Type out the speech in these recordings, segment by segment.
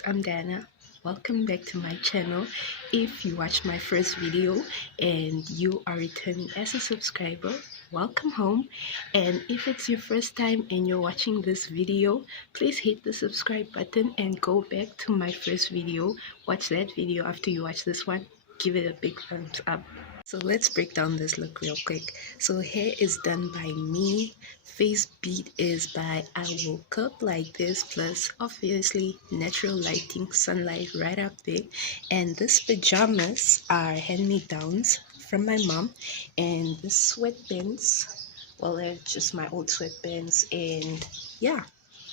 guys, I'm Dana. Welcome back to my channel. If you watched my first video and you are returning as a subscriber, welcome home. And if it's your first time and you're watching this video, please hit the subscribe button and go back to my first video. Watch that video after you watch this one. Give it a big thumbs up. So let's break down this look real quick. So hair is done by me, face beat is by I woke up like this, plus obviously natural lighting, sunlight right up there. And these pajamas are hand-me-downs from my mom, and the sweatpants, well, they're just my old sweatpants. And yeah,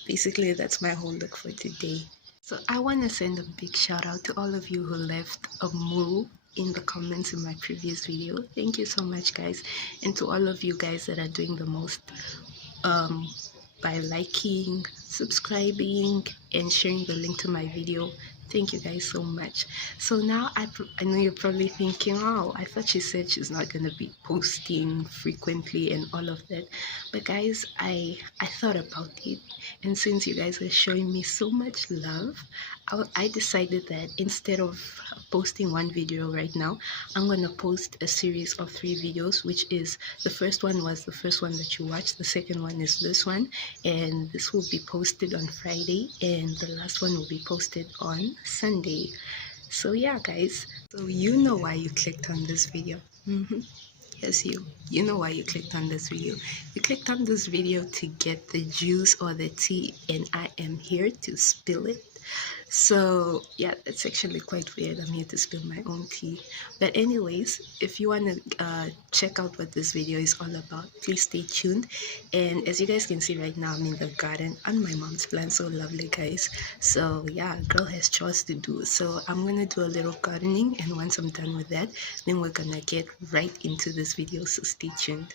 basically that's my whole look for today. So I want to send a big shout out to all of you who left a moo in the comments in my previous video. Thank you so much, guys. And to all of you guys that are doing the most um, by liking, subscribing, and sharing the link to my video. Thank you guys so much. So now I know you're probably thinking, oh, I thought she said she's not going to be posting frequently and all of that. But guys, I thought about it. And since you guys are showing me so much love, I decided that instead of posting one video right now, I'm going to post a series of 3 videos, which is the first one was the first one that you watched, the second one is this one, and this will be posted on Friday, and the last one will be posted on Sunday. So yeah, guys, so you know why you clicked on this video. Yes, you know why you clicked on this video. You clicked on this video to get the juice or the tea, and I am here to spill it. So yeah, it's actually quite weird. I'm here to spill my own tea. But anyways, if you want to check out what this video is all about, please stay tuned. And as you guys can see right now, I'm in the garden on my mom's plant. So lovely, guys. So yeah, girl has chores to do. So I'm gonna do a little gardening, and once I'm done with that, then we're gonna get right into this video. So stay tuned.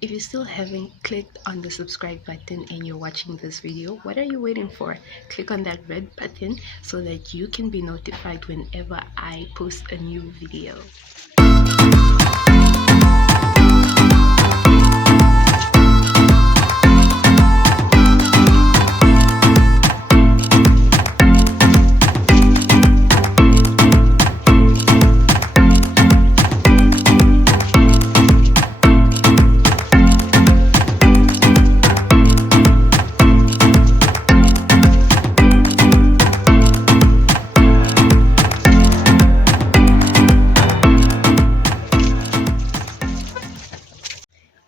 If you still haven't clicked on the subscribe button and you're watching this video, what are you waiting for? Click on that red button so that you can be notified whenever I post a new video.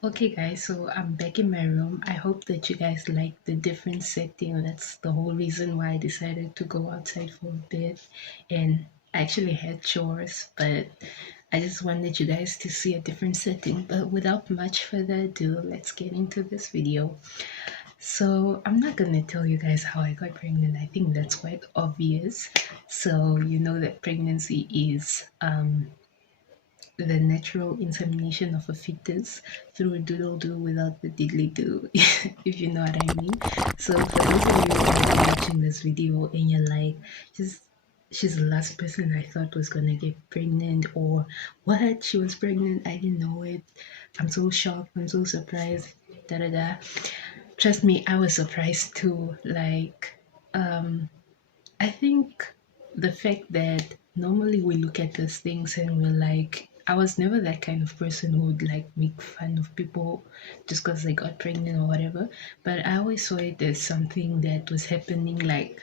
Okay guys, so I'm back in my room. I hope that you guys like the different setting. That's the whole reason why I decided to go outside for a bit. And I actually had chores, but I just wanted you guys to see a different setting. But without much further ado, let's get into this video. So I'm not gonna tell you guys how I got pregnant. I think that's quite obvious. So you know that pregnancy is the natural insemination of a fetus through a doodle-doo without the diddly-doo, if you know what I mean. So for those of you who are watching this video and you're like, she's the last person I thought was gonna get pregnant, or what, she was pregnant, I didn't know it, I'm so shocked, I'm so surprised, da da da. Trust me, I was surprised too. Like I think the fact that normally we look at these things and we're like, I was never that kind of person who would like make fun of people just because they got pregnant or whatever. But I always saw it as something that was happening like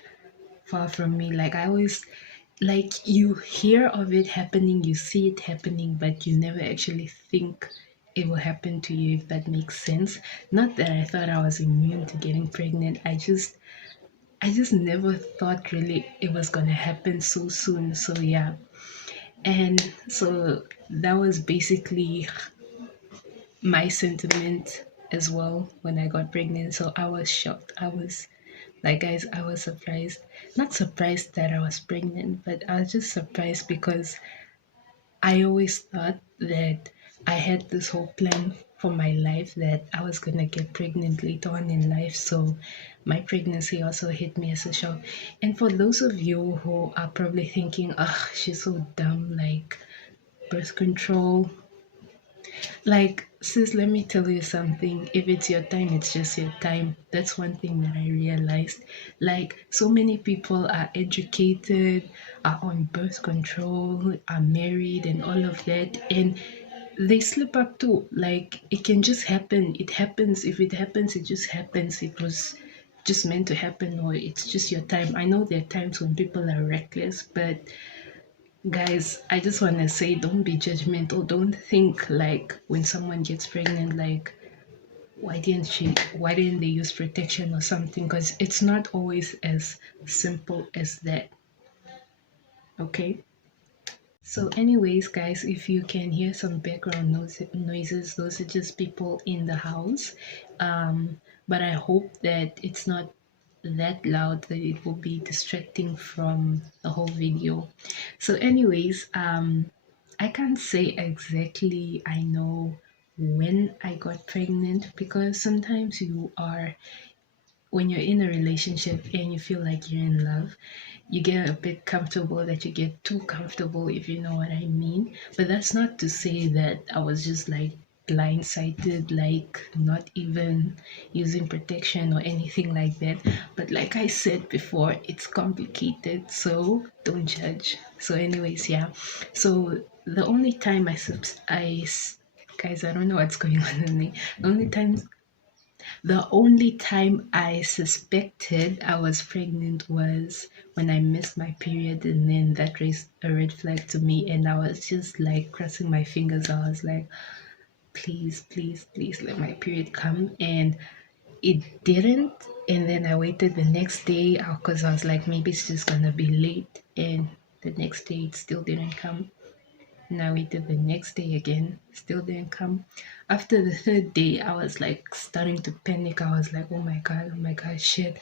far from me. Like I always, like, you hear of it happening, you see it happening, but you never actually think it will happen to you, if that makes sense. Not that I thought I was immune to getting pregnant. I just never thought really it was gonna happen so soon. So yeah. And so that was basically my sentiment as well when I got pregnant. So I was shocked. I was like, guys, I was surprised. Not surprised that I was pregnant, but I was just surprised because I always thought that I had this whole plan for my life that I was gonna get pregnant later on in life. So my pregnancy also hit me as a shock. And for those of you who are probably thinking, oh, she's so dumb, like birth control, Like, sis, let me tell you something. If it's your time, it's just your time. That's one thing that I realized. Like, so many people are educated, are on birth control, are married, and all of that. And they slip up too. Like, it can just happen. It happens. If it happens, it just happens. It was just meant to happen, or it's just your time. I know there are times when people are reckless, but guys, I just want to say, don't be judgmental. Don't think like when someone gets pregnant, like, why didn't they use protection or something? Because it's not always as simple as that. Okay. So, anyways, guys, if you can hear some background noises, those are just people in the house. But I hope that it's not that loud that it will be distracting from the whole video. So, anyways, I can't say exactly I know when I got pregnant, because sometimes you are, when you're in a relationship and you feel like you're in love, you get a bit comfortable, that you get too comfortable, if you know what I mean. But that's not to say that I was just like blindsided, like not even using protection or anything like that. But like I said before, it's complicated, so don't judge. So, anyways, yeah. So the only time guys, I don't know what's going on with me. The only time I suspected I was pregnant was when I missed my period, and then that raised a red flag to me, and I was just like crossing my fingers. I was like, please, please, please let my period come, and it didn't. And then I waited the next day because I was like, maybe it's just gonna be late, and the next day it still didn't come. And I waited the next day again, still didn't come. After the third day, I was like starting to panic. I was like, oh my god, shit,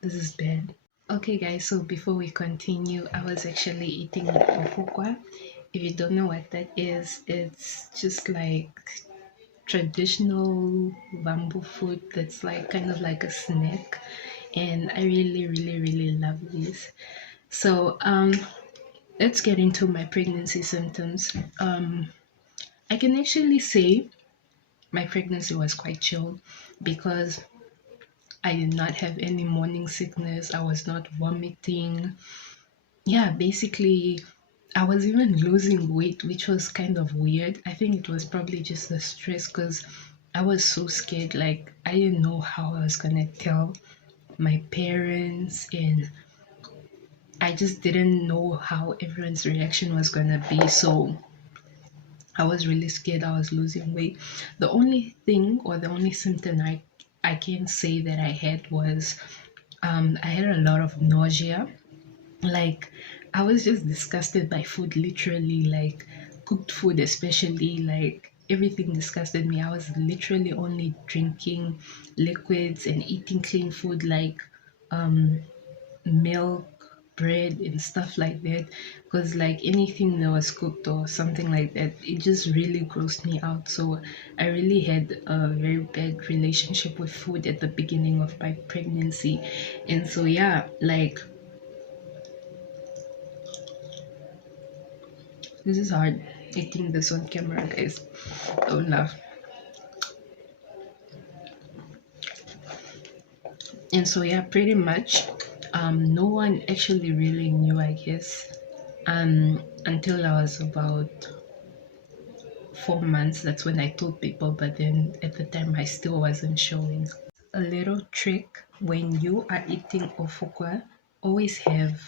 this is bad. Okay, guys, so before we continue, I was actually eating ofukwa. If you don't know what that is, it's just like traditional bamboo food that's like kind of like a snack. And I really, really, really love this. So, let's get into my pregnancy symptoms. I can actually say my pregnancy was quite chill, because I did not have any morning sickness. I was not vomiting. Yeah, basically, I was even losing weight, which was kind of weird. I think it was probably just the stress, because I was so scared. Like, I didn't know how I was gonna tell my parents, and I just didn't know how everyone's reaction was gonna be. So I was really scared I was losing weight. The only thing, or the only symptom I can say that I had was, I had a lot of nausea. Like, I was just disgusted by food, literally, like cooked food, especially. Like, everything disgusted me. I was literally only drinking liquids and eating clean food, like milk, bread, and stuff like that. Because, like, anything that was cooked or something like that, it just really grossed me out. So, I really had a very bad relationship with food at the beginning of my pregnancy. And so, yeah, like, this is hard eating this on camera, guys. Don't laugh. And so, yeah, pretty much, no one actually really knew, I guess, until I was about 4 months. That's when I told people, but then at the time I still wasn't showing. A little trick: when you are eating ofukwa, always have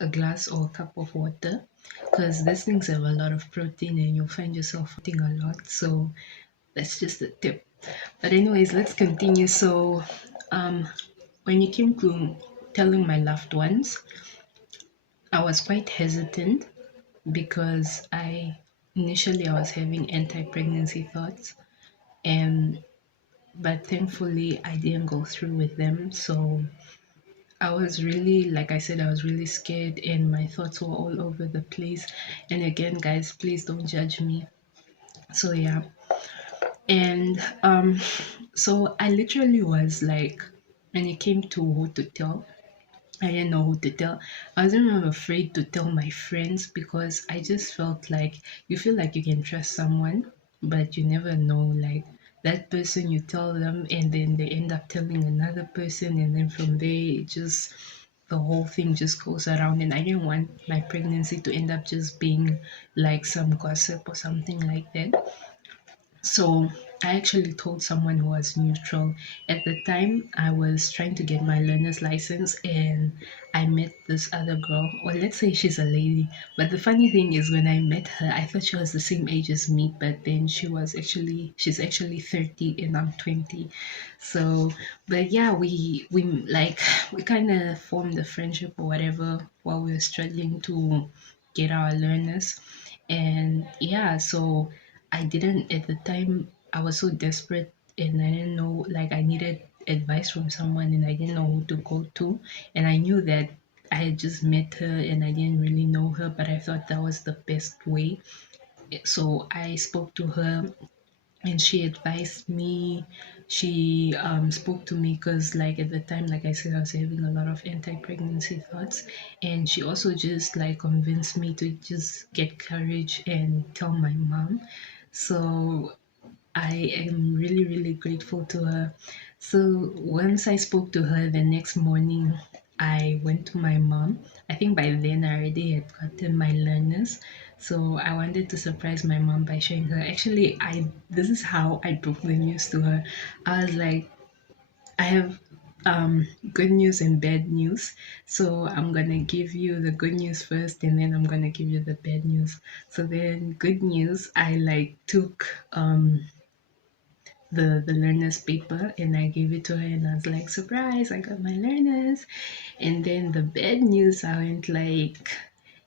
a glass or a cup of water, because these things have a lot of protein and you'll find yourself eating a lot. So that's just a tip. But anyways, let's continue. So, when it came to telling my loved ones, I was quite hesitant, because initially I was having anti-pregnancy thoughts, and but thankfully I didn't go through with them. So I was really, like I said, I was really scared, and my thoughts were all over the place. And again, guys, please don't judge me. So yeah, and so I literally was like, when it came to who to tell, I didn't know who to tell. I wasn't even afraid to tell my friends because I just felt like you feel like you can trust someone, but you never know. Like that person, you tell them, and then they end up telling another person, and then from there, it just the whole thing just goes around. And I didn't want my pregnancy to end up just being like some gossip or something like that. So I actually told someone who was neutral. At the time, I was trying to get my learner's license and I met this other girl. Well, let's say she's a lady. But the funny thing is, when I met her, I thought she was the same age as me, but then she's actually 30 and I'm 20. So, but yeah, we kind of formed a friendship or whatever while we were struggling to get our learners. And yeah, so I didn't at the time. I was so desperate and I didn't know, like, I needed advice from someone and I didn't know who to go to. And I knew that I had just met her and I didn't really know her, but I thought that was the best way. So I spoke to her and she advised me. She spoke to me because, like, at the time, like I said, I was having a lot of anti-pregnancy thoughts, and she also just like convinced me to just get courage and tell my mom. So I am really, really grateful to her. So once I spoke to her the next morning, I went to my mom. I think by then I already had gotten my learners. So I wanted to surprise my mom by showing her. Actually, I this is how I broke the news to her. I was like, I have good news and bad news. So I'm gonna give you the good news first, and then I'm gonna give you the bad news. So then, good news, I like took the learners paper and I gave it to her and I was like, surprise, I got my learners. And then the bad news, I went like,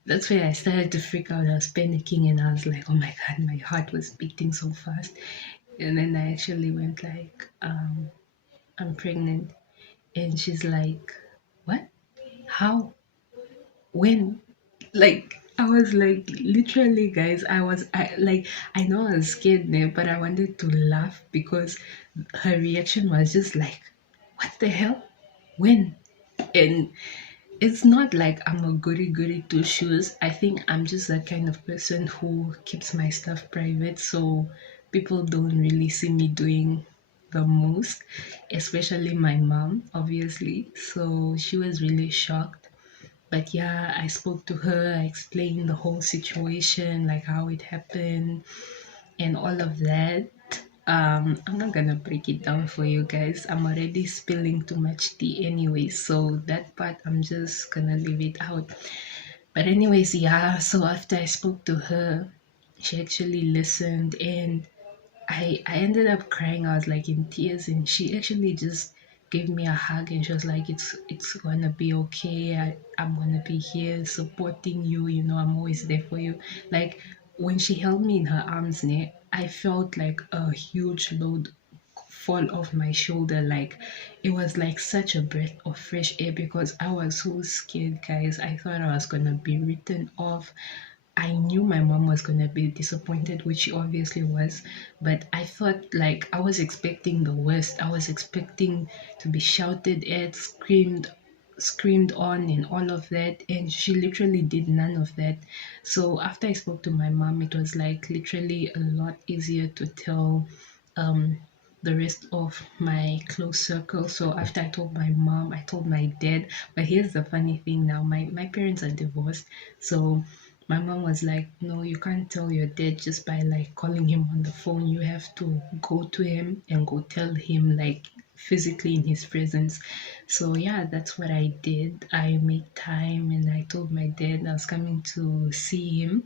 that's where I started to freak out. I was panicking and I was like, oh my god, my heart was beating so fast. And then I actually went like, I'm pregnant. And she's like, what? How? When? Like, I was like, literally, guys, I know I was scared there, but I wanted to laugh because her reaction was just like, what the hell? When? And it's not like I'm a goody goody two shoes. I think I'm just that kind of person who keeps my stuff private, so people don't really see me doing the most, especially my mom, obviously. So she was really shocked. But yeah, I spoke to her, I explained the whole situation, like how it happened and all of that. I'm not gonna break it down for you guys. I'm already spilling too much tea anyway, so that part I'm just gonna leave it out. But anyways, yeah, so after I spoke to her, she actually listened and I ended up crying. I was like in tears, and she actually just gave me a hug, and she was like, "It's gonna be okay. I'm gonna be here supporting you. You know, I'm always there for you." Like when she held me in her arms, I felt like a huge load fall off my shoulder. Like it was like such a breath of fresh air because I was so scared, guys. I thought I was gonna be written off. I knew my mom was going to be disappointed, which she obviously was, but I thought, like, I was expecting the worst. I was expecting to be shouted at, screamed on and all of that, and she literally did none of that. So after I spoke to my mom, it was like literally a lot easier to tell um the rest of my close circle. So after I told my mom, I told my dad. But here's the funny thing now, my parents are divorced. So my mom was like, no, you can't tell your dad just by like calling him on the phone. You have to go to him and go tell him like physically in his presence. So yeah, that's what I did. I made time and I told my dad I was coming to see him,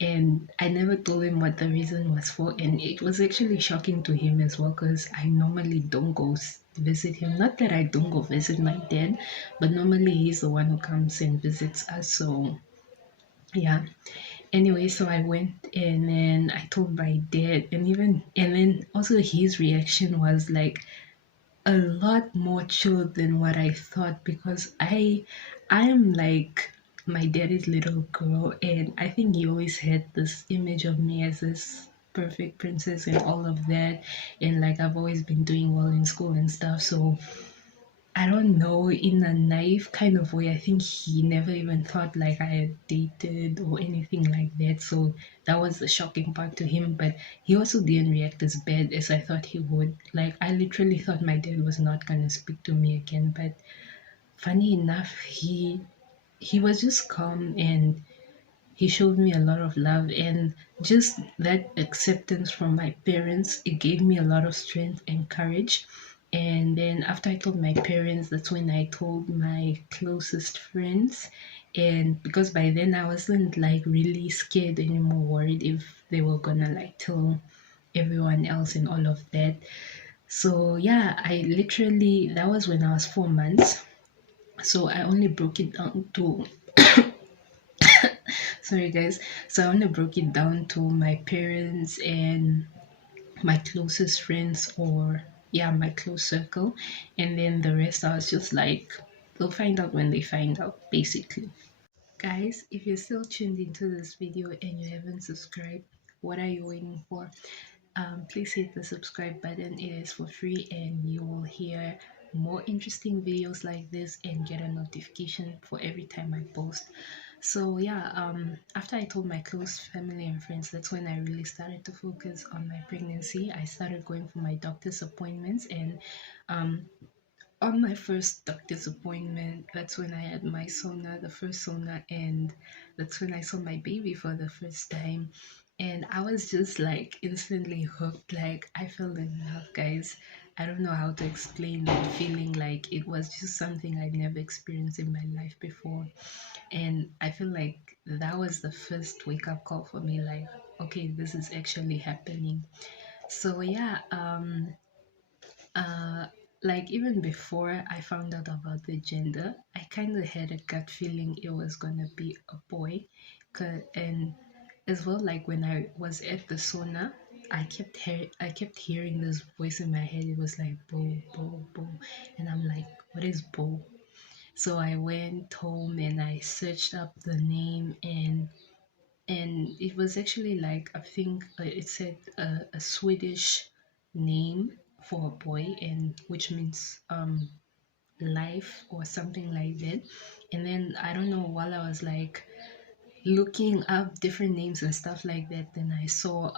and I never told him what the reason was for. And it was actually shocking to him as well because I normally don't go visit him. Not that I don't go visit my dad, but normally he's the one who comes and visits us. So yeah, anyway, so I went and then I told my dad, and then also his reaction was like a lot more chill than what I thought because I'm like my daddy's little girl, and I think he always had this image of me as this perfect princess and all of that, and like I've always been doing well in school and stuff. So I don't know, in a naive kind of way, I think he never even thought like I had dated or anything like that. So that was the shocking part to him. But he also didn't react as bad as I thought he would. Like, I literally thought my dad was not going to speak to me again. But funny enough, he was just calm, and he showed me a lot of love, and just that acceptance from my parents, it gave me a lot of strength and courage. And then after I told my parents, that's when I told my closest friends. And because by then I wasn't like really scared anymore, worried if they were gonna like tell everyone else and all of that. So yeah, I literally, that was when I was 4 months. So I only broke it down to, sorry guys, so I only broke it down to my parents and my closest friends, or yeah, my close circle. And then the rest I was just like, they'll find out when they find out, basically. Guys, if you're still tuned into this video and you haven't subscribed, what are you waiting for? Please hit the subscribe button. It is for free, and you will hear more interesting videos like this and get a notification for every time I post. So yeah, after I told my close family and friends, that's when I really started to focus on my pregnancy. I started going for my doctor's appointments, and um, on my first doctor's appointment, that's when I had my Sona, the first Sona, and that's when I saw my baby for the first time. And I was just like instantly hooked. Like, I fell in love, guys. I don't know how to explain that feeling. Like, it was just something I'd never experienced in my life before. And I feel like that was the first wake up call for me. Like, okay, this is actually happening. So yeah, uh, like even before I found out about the gender, I kind of had a gut feeling it was gonna be a boy. And as well, like when I was at the sauna, I kept hearing this voice in my head. It was like Bo, Bo, Bo, and I'm like, what is Bo? So I went home and I searched up the name, and it was actually like, I think it said a Swedish name for a boy, and which means life or something like that. And then I don't know, while I was like looking up different names and stuff like that, then I saw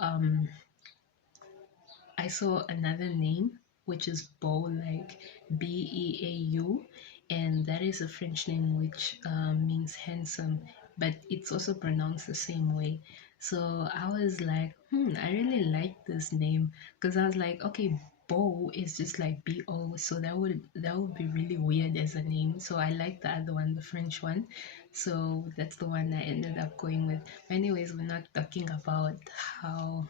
another name, which is Beau, like Beau, and that is a French name which means handsome, but it's also pronounced the same way. So I was like, I really like this name, because I was like, okay, Beau is just like Bo, so that would be really weird as a name. So I like the other one, the French one. So that's the one I ended up going with. Anyways, we're not talking about how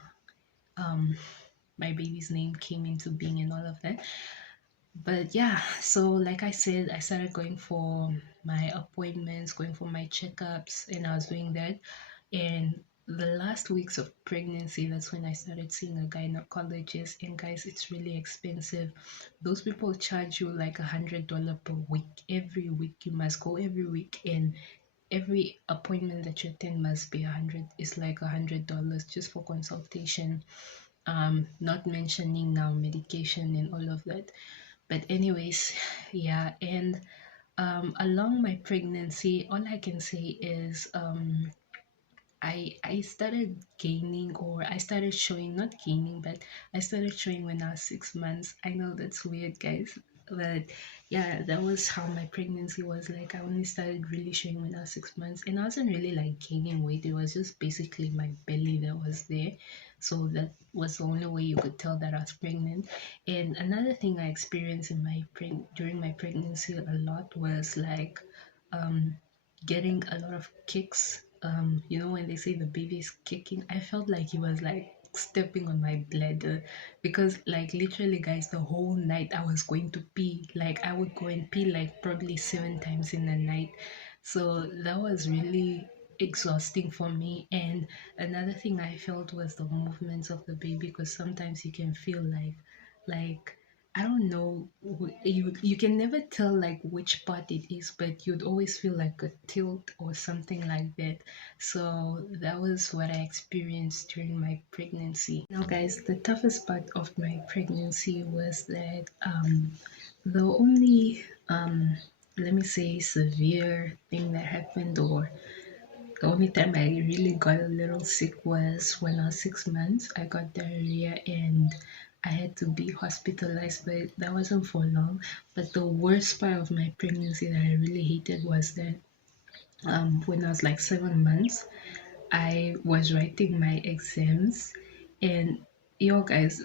um my baby's name came into being and all of that. But yeah, so like I said, I started going for my appointments, going for my checkups, and I was doing that. And the last weeks of pregnancy, that's when I started seeing a gynecologist. And guys, it's really expensive. Those people charge you like $100 per week. Every week you must go every week, and every appointment that you attend must be 100. It's like $100 just for consultation, not mentioning now medication and all of that. But anyways, yeah. And along my pregnancy, all I can say is I started gaining, or I started showing, not gaining, but I started showing when I was 6 months. I know that's weird, guys, but yeah, that was how my pregnancy was. Like, I only started really showing when I was 6 months, and I wasn't really like gaining weight. It was just basically my belly that was there. So that was the only way you could tell that I was pregnant. And another thing I experienced in during my pregnancy a lot was like um getting a lot of kicks. When they say the baby is kicking, I felt like he was like stepping on my bladder, because like literally, guys, the whole night I was going to pee. Like, I would go and pee like probably 7 times in the night. So that was really exhausting for me. And another thing I felt was the movements of the baby, because sometimes you can feel like I don't know. You can never tell like which part it is, but you'd always feel like a tilt or something like that. So that was what I experienced during my pregnancy. Now, guys, the toughest part of my pregnancy was that The only let me say severe thing that happened, or the only time I really got a little sick, was when I was 6 months. I got diarrhea and I had to be hospitalized, but that wasn't for long. But the worst part of my pregnancy that I really hated was that when I was like 7 months, I was writing my exams, and yo guys,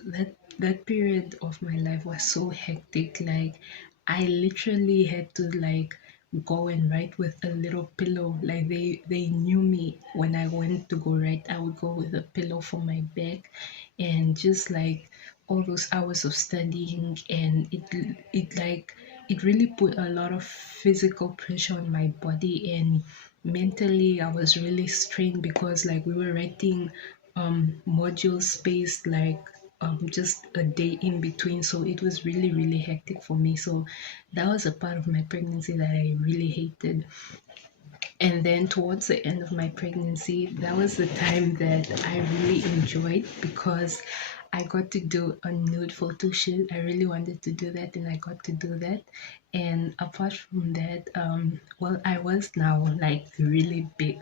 that period of my life was so hectic. Like I literally had to like go and write with a little pillow. Like they knew me when I went to go write. I would go with a pillow for my back, and just like all those hours of studying, and it really put a lot of physical pressure on my body, and mentally I was really strained because like we were writing modules spaced like just a day in between, so it was really hectic for me. So that was a part of my pregnancy that I really hated. And then towards the end of my pregnancy, that was the time that I really enjoyed because I got to do a nude photo shoot. I really wanted to do that, and I got to do that. And apart from that, well, I was now like really big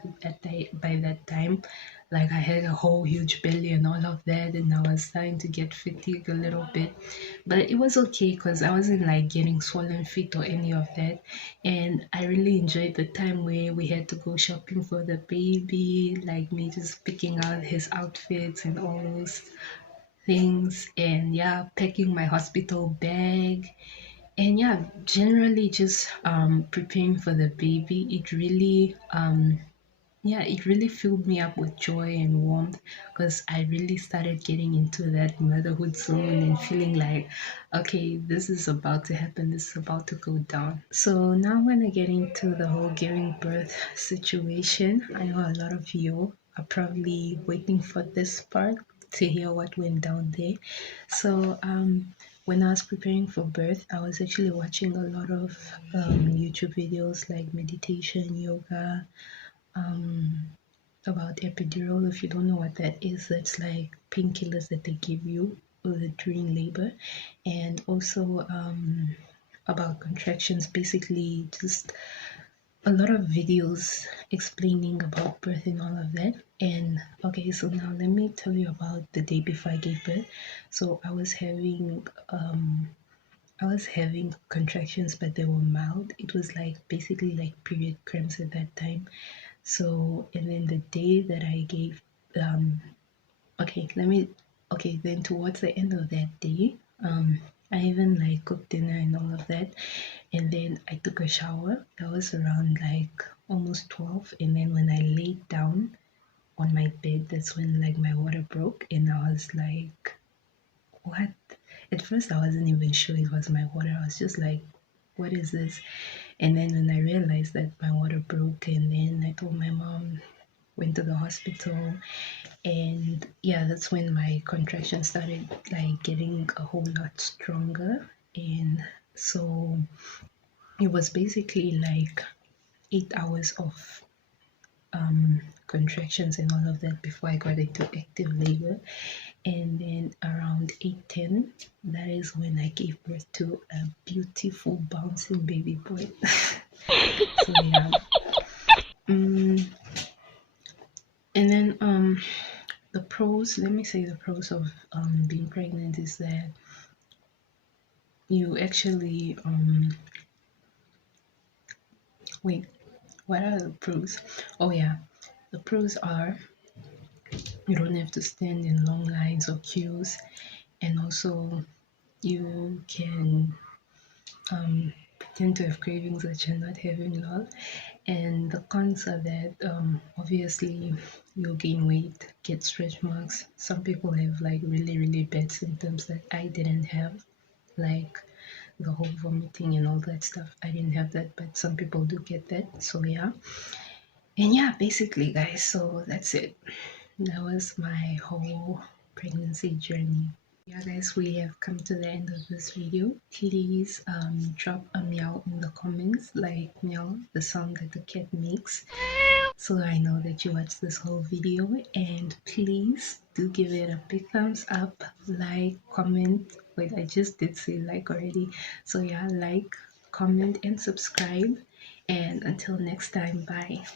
by that time. Like I had a whole huge belly and all of that, and I was starting to get fatigued a little bit. But it was okay because I wasn't like getting swollen feet or any of that. And I really enjoyed the time where we had to go shopping for the baby, like me just picking out his outfits and all those things, and yeah, packing my hospital bag, and yeah, generally just preparing for the baby. It really yeah, it really filled me up with joy and warmth because I really started getting into that motherhood zone and feeling like, okay, this is about to happen, this is about to go down. So now when I get into the whole giving birth situation, I know a lot of you are probably waiting for this part to hear what went down there. So when I was preparing for birth, I was actually watching a lot of YouTube videos like meditation, yoga, um, about epidural. If you don't know what that is, that's like painkillers that they give you during labor, and also about contractions. Basically, just a lot of videos explaining about birth and all of that. And okay, so now let me tell you about the day before I gave birth. So I was having contractions, but they were mild. It was like basically like period cramps at that time. So, and then the day that I gave, um, okay, then towards the end of that day, I even like cooked dinner and all of that. And then I took a shower. That was around like almost 12. And then when I laid down on my bed, that's when like my water broke. And I was like, what? At first, I wasn't even sure it was my water. I was just like, what is this? And then when I realized that my water broke, and then I told my mom, went to the hospital, and yeah, that's when my contractions started like getting a whole lot stronger. And so it was basically like 8 hours of contractions and all of that before I got into active labor. And then around 8:10, that is when I gave birth to a beautiful bouncing baby boy. So yeah. Mm, and then the pros, let me say the pros of being pregnant is that you actually wait, what are the pros? Oh yeah, the pros are you don't have to stand in long lines or queues, and also you can pretend to have cravings that you're not having love. And the cons are that obviously you'll gain weight, get stretch marks. Some people have like really bad symptoms that I didn't have, like the whole vomiting and all that stuff. I didn't have that, but some people do get that. So yeah. And yeah, basically guys, so that's it. That was my whole pregnancy journey. Yeah, guys, we have come to the end of this video. Please drop a meow in the comments, like meow, the sound that the cat makes, so I know that you watched this whole video. And please do give it a big thumbs up, like, comment. Wait, I just did say like already. So yeah, like, comment, and subscribe. And until next time, bye.